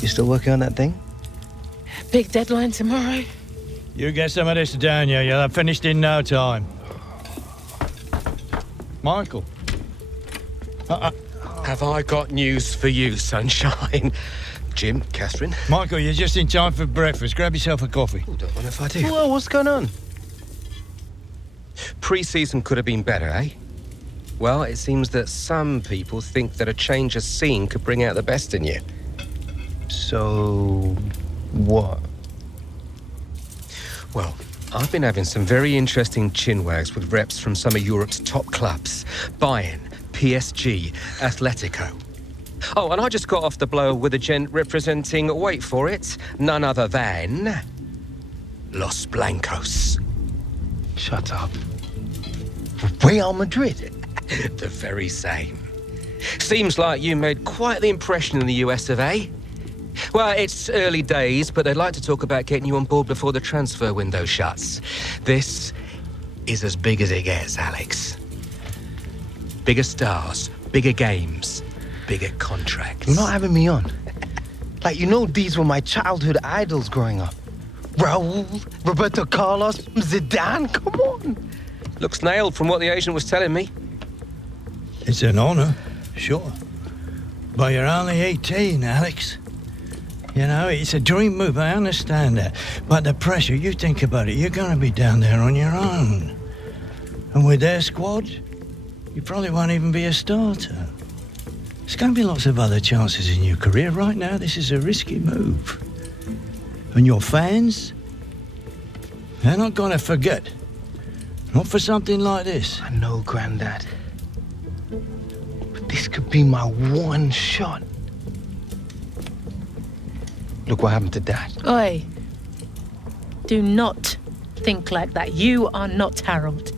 You still working on that thing? Big deadline tomorrow. You get some of this down, you'll have finished in no time. Michael. Have I got news for you, sunshine? Jim, Catherine? Michael, you're just in time for breakfast. Grab yourself a coffee. Oh, don't mind if I do. Whoa, what's going on? Pre-season could have been better, eh? Well, it seems that some people think that a change of scene could bring out the best in you. So, what? Well, I've been having some very interesting chinwags with reps from some of Europe's top clubs. Bayern, PSG, Atletico. Oh, and I just got off the blow with a gent representing, wait for it, none other than... Los Blancos. Shut up. Real Madrid? The very same. Seems like you made quite the impression in the US of A. Well, it's early days, but they'd like to talk about getting you on board before the transfer window shuts. This is as big as it gets, Alex. Bigger stars, bigger games, bigger contracts. You're not having me on. Like, you know, these were my childhood idols growing up. Raul, Roberto Carlos, Zidane, come on. Looks nailed from what the agent was telling me. It's an honor, sure. But you're only 18, Alex. You know, it's a dream move, I understand that. But the pressure, you think about it, you're going to be down there on your own. And with their squad, you probably won't even be a starter. There's going to be lots of other chances in your career. Right now, this is a risky move. And your fans, they're not going to forget. Not for something like this. I know, Grandad. But this could be my one shot. Look what happened to Dad. Oi. Do not think like that. You are not Harold.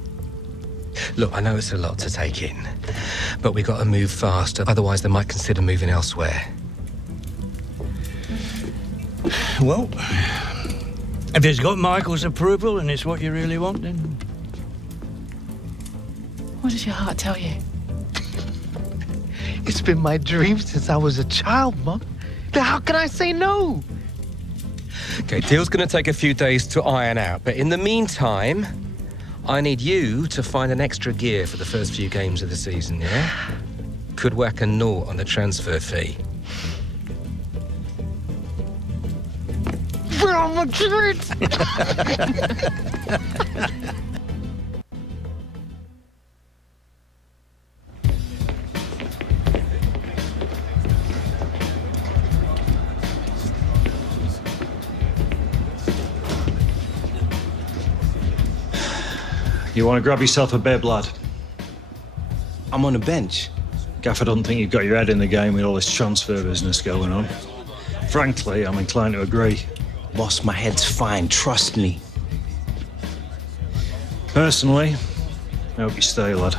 Look, I know it's a lot to take in, but we got to move fast, otherwise they might consider moving elsewhere. Well, if it's got Michael's approval and it's what you really want, then... What does your heart tell you? It's been my dream since I was a child, Mum. How can I say no? Okay, deal's gonna take a few days to iron out, but in the meantime, I need you to find an extra gear for the first few games of the season, yeah? Could whack a naught on the transfer fee. Real Madrid! You want to grab yourself a bib, lad? I'm on the bench. Gaffer doesn't think you've got your head in the game with all this transfer business going on. Frankly, I'm inclined to agree. Boss, my head's fine, trust me. Personally, I hope you stay, lad.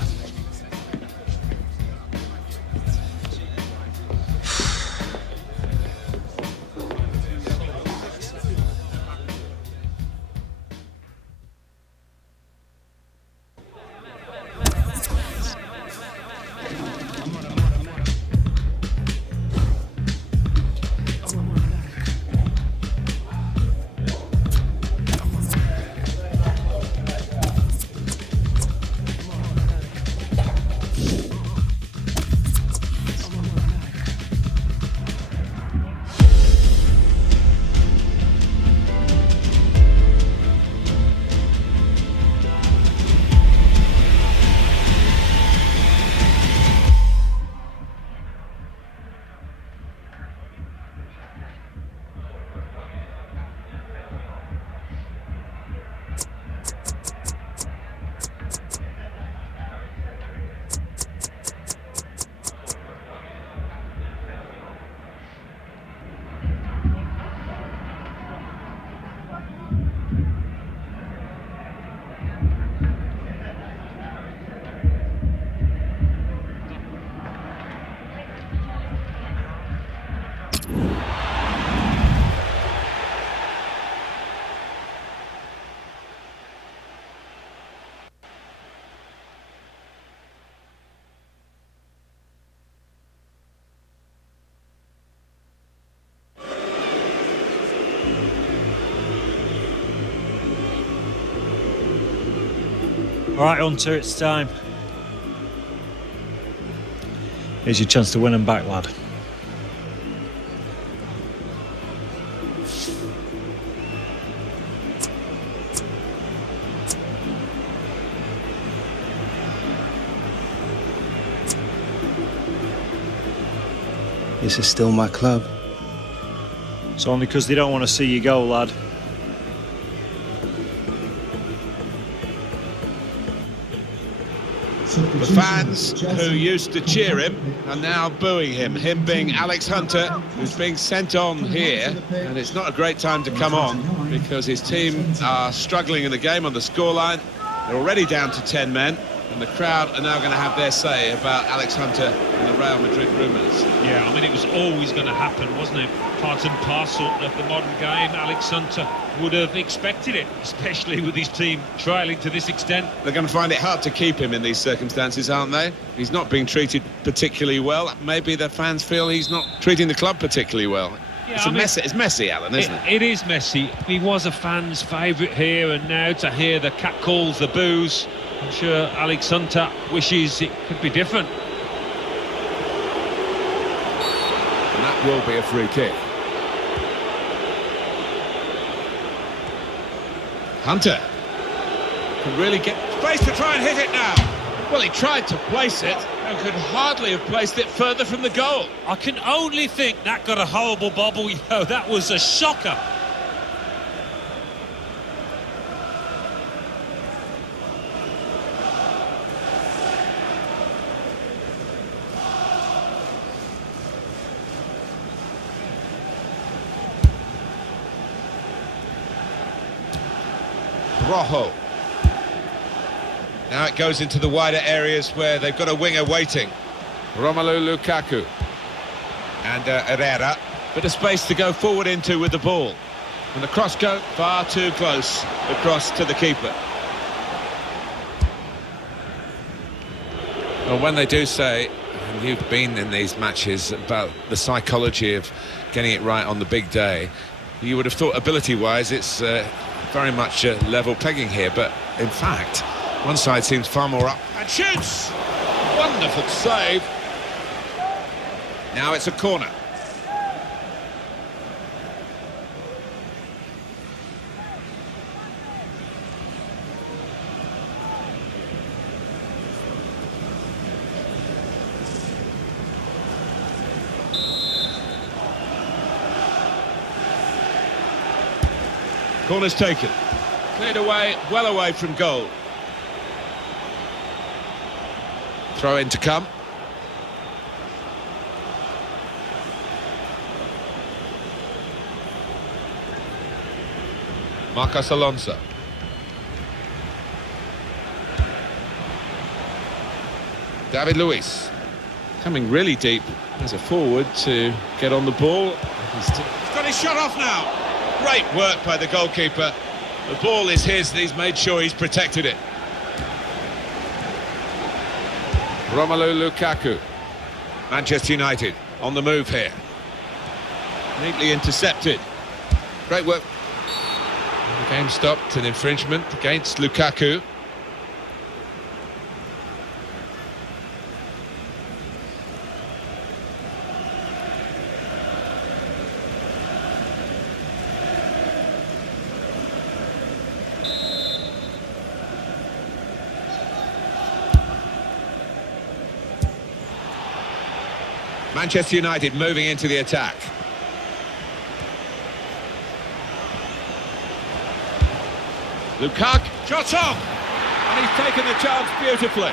All right, Hunter, it's time. Here's your chance to win them back, lad. This is still my club. It's only because they don't want to see you go, lad. The fans who used to cheer him are now booing him. Him being Alex Hunter, who's being sent on here. And it's not a great time to come on because his team are struggling in the game on the scoreline. They're already down to 10 men. And the crowd are now going to have their say about Alex Hunter and the Real Madrid rumours. Yeah, I mean, it was always going to happen, wasn't it? Part and parcel of the modern game. Alex Hunter would have expected it, especially with his team trailing to this extent. They're going to find it hard to keep him in these circumstances, aren't they? He's not being treated particularly well. Maybe the fans feel he's not treating the club particularly well. Yeah, It's messy, Alan, isn't it? It is messy. He was a fan's favourite here, and now to hear the catcalls, the boos, I'm sure Alex Hunter wishes it could be different. And that will be a free kick. Hunter can really get space to try and hit it now. Well, he tried to place it and could hardly have placed it further from the goal. I can only think that got a horrible bobble. Yo, that was a shocker. Rojo. Now it goes into the wider areas where they've got a winger waiting. Romelu Lukaku. And Herrera. Bit of space to go forward into with the ball. And the cross go far too close. The cross to the keeper. Well, when they do say, and you've been in these matches, about the psychology of getting it right on the big day, you would have thought ability-wise it's very much level pegging here, but in fact one side seems far more up. And shoots! Wonderful save. Now it's a corner. Corner's taken. Cleared away, well away from goal. Throw in to come. Marcos Alonso. David Luiz. Coming really deep as a forward to get on the ball. He's got his shot off now. Great work by the goalkeeper. The ball is his and he's made sure he's protected it. Romelu Lukaku. Manchester United on the move here. Neatly intercepted. Great work. The game stopped, an infringement against Lukaku. Manchester United moving into the attack. Lukaku, shot on! And he's taken the chance beautifully.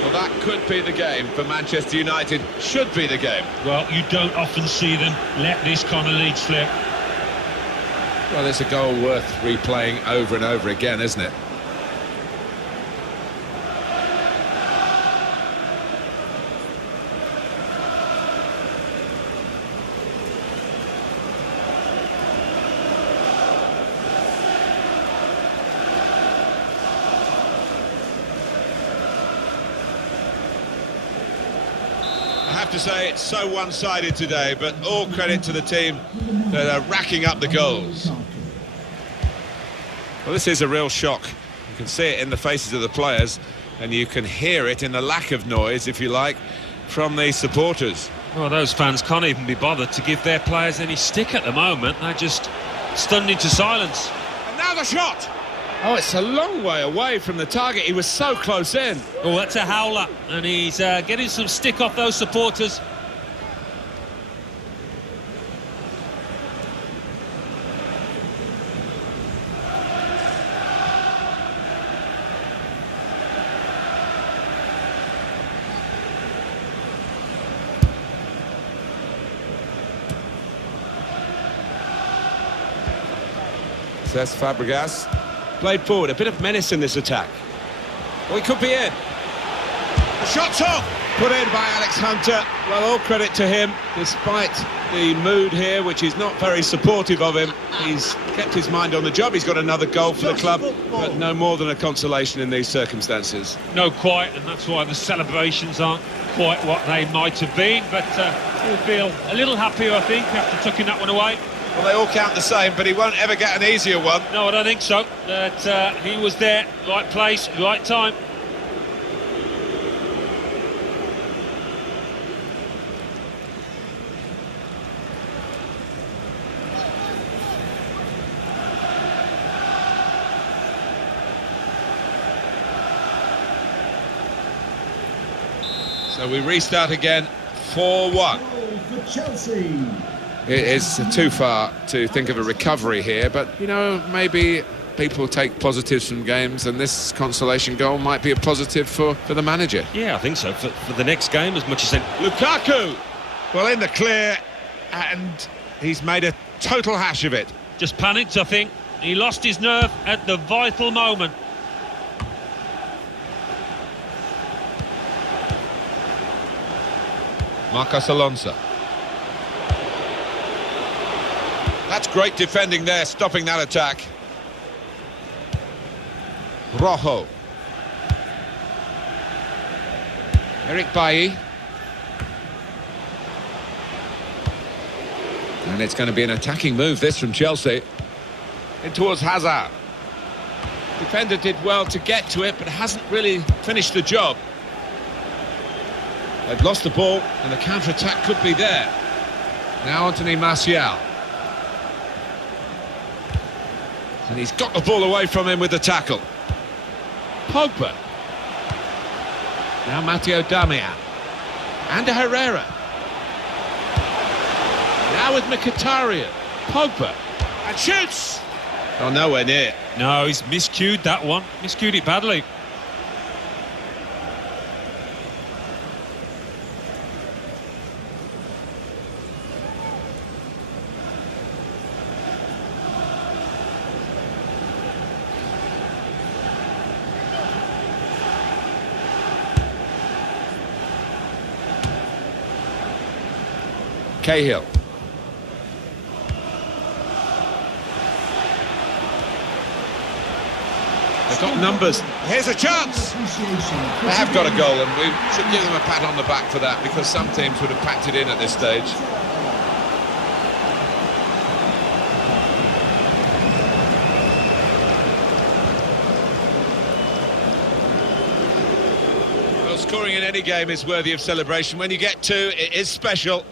Well, that could be the game for Manchester United. Should be the game. Well, you don't often see them let this kind of lead slip. Well, it's a goal worth replaying over and over again, isn't it? I have to say it's so one-sided today, but all credit to the team that are racking up the goals. Well, this is a real shock. You can see it in the faces of the players, and you can hear it in the lack of noise, if you like, from the supporters. Well, those fans can't even be bothered to give their players any stick at the moment. They're just stunned into silence. And now the shot! Oh, it's a long way away from the target. He was so close in. Oh, that's a howler, and he's getting some stick off those supporters. That's Fabregas. Played forward, a bit of menace in this attack. Well, he could be in. The shot's off! Put in by Alex Hunter. Well, all credit to him, despite the mood here, which is not very supportive of him. He's kept his mind on the job. He's got another goal for the club, but no more than a consolation in these circumstances. No, quite, and that's why the celebrations aren't quite what they might have been, but he'll feel a little happier, I think, after tucking that one away. Well, they all count the same, but he won't ever get an easier one. No, I don't think so. That he was there, right place, right time. So we restart again, 4-1. For Chelsea. It is too far to think of a recovery here, but, you know, maybe people take positives from games, and this consolation goal might be a positive for the manager. Yeah, I think so, for the next game, as much as... Lukaku! Well, in the clear, and he's made a total hash of it. Just panicked, I think. He lost his nerve at the vital moment. Marcos Alonso. That's great defending there, stopping that attack. Rojo. Eric Bailly. And it's going to be an attacking move, this, from Chelsea. In towards Hazard. Defender did well to get to it, but hasn't really finished the job. They've lost the ball, and the counter-attack could be there. Now Anthony Martial. And he's got the ball away from him with the tackle. Pogba. Now Matteo Darmian. And Herrera. Now with Mkhitaryan. Pogba. And shoots! Oh, nowhere near. No, he's miscued that one. Miscued it badly. Cahill. They've got numbers. Here's a chance. They have got a goal, and we should give them a pat on the back for that, because some teams would have packed it in at this stage. Well, scoring in any game is worthy of celebration. When you get two, it is special,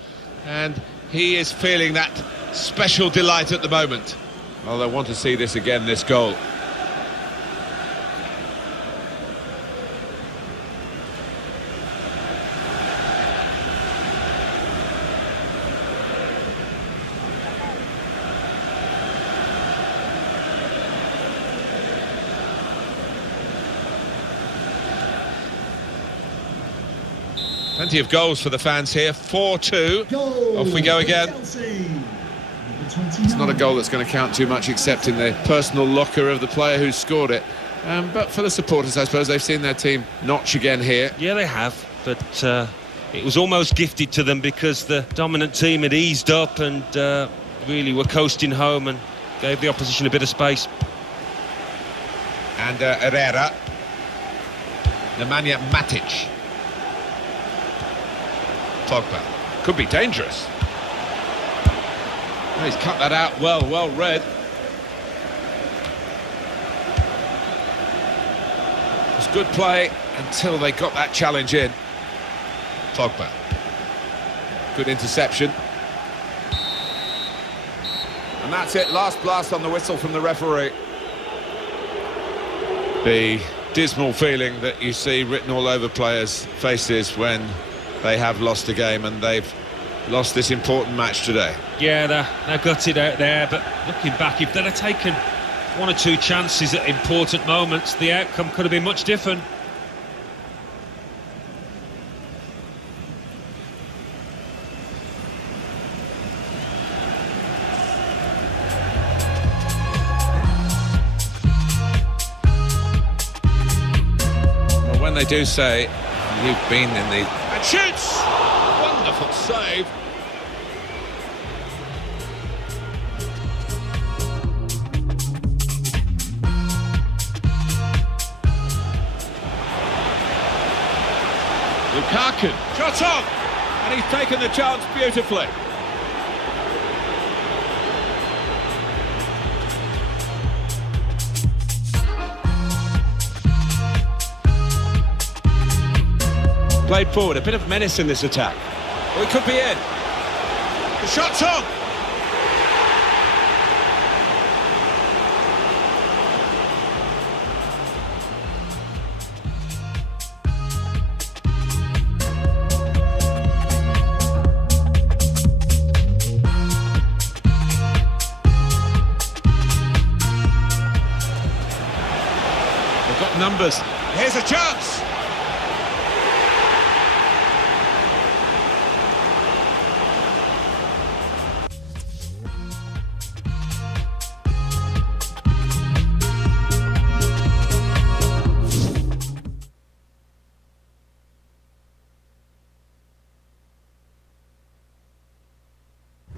and he is feeling that special delight at the moment. Well, they want to see this again, this goal. Plenty of goals for the fans here. 4-2. Off we go again. It's not a goal that's going to count too much, except in the personal locker of the player who scored it. But for the supporters, I suppose, they've seen their team notch again here. Yeah, they have, but it was almost gifted to them because the dominant team had eased up and really were coasting home and gave the opposition a bit of space. And Herrera. Nemanja Matic. Pogba. Could be dangerous. Oh, he's cut that out well read. It was good play until they got that challenge in. Pogba. Good interception. And that's it, last blast on the whistle from the referee. The dismal feeling that you see written all over players' faces when they have lost a game, and they've lost this important match today. Yeah, they're gutted out there, but looking back, if they'd have taken one or two chances at important moments, the outcome could have been much different. When they do say you've been in the... And shoots! Wonderful save. Lukaku, shot on! And he's taken the chance beautifully. Played forward, a bit of menace in this attack. We could be in. The shot's on! They've got numbers. Here's a chance!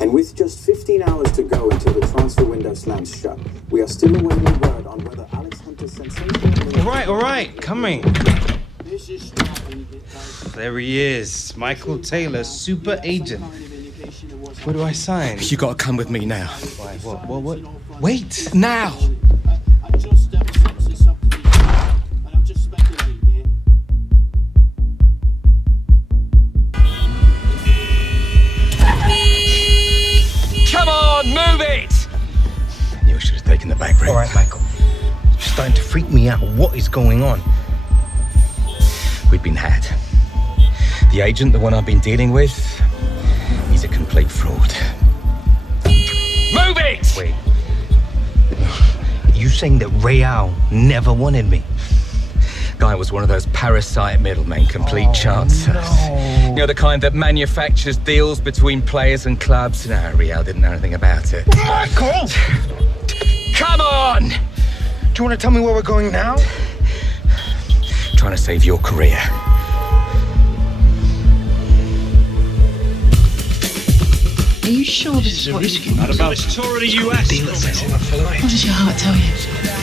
And with just 15 hours to go until the transfer window slams shut, we are still awaiting word on whether Alex Hunter's sensational... All right, coming. There he is, Michael Taylor, super agent. Where do I sign? You gotta come with me now. Why, what? Wait! Now! Come on, move it! You should have taken the back brake. All right, Michael. It's starting to freak me out. What is going on? We've been had. The agent, the one I've been dealing with, he's a complete fraud. Move it! Wait. You saying that Real never wanted me? Guy was one of those parasite middlemen, complete chances. No. You know, the kind that manufactures deals between players and clubs. No, Real didn't know anything about it. Michael! Come on! Do you want to tell me where we're going now? Trying to save your career. Are you sure this is what Not about this tour of the US. What does your heart tell you?